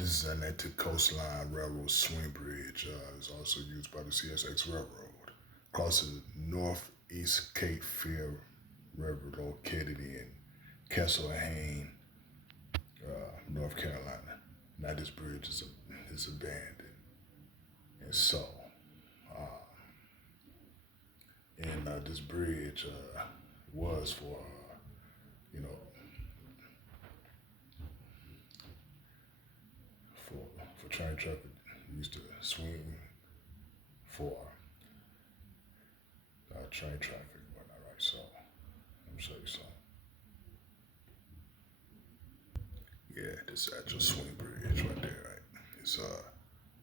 This is an Atlantic Coastline Railroad swing bridge. It's also used by the CSX Railroad. Crosses Northeast Cape Fear River located in Castle Hayne, North Carolina. Now this bridge is abandoned. And so, this bridge was for, you know, for train traffic. Used to swing for train traffic, whatnot, right? So, let me show you something. Yeah, this actual swing bridge right there, right? It's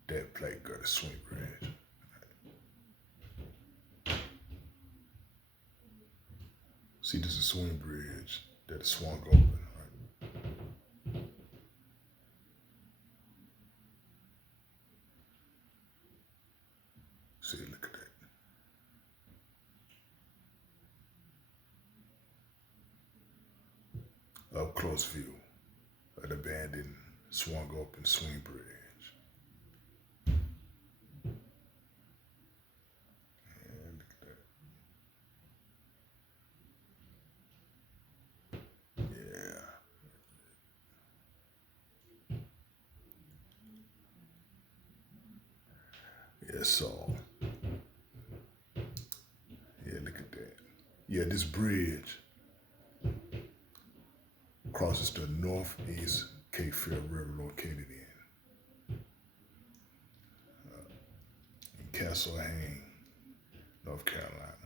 that plate girder swing bridge. See, this is a swing bridge that is swung open, right? See, look at that. Up close view of the abandoned swung open swing bridge. And look at that. Yeah, so, yeah, look at that. Yeah, this bridge crosses the Northeast Cape Fear River located in Castle Hayne, North Carolina.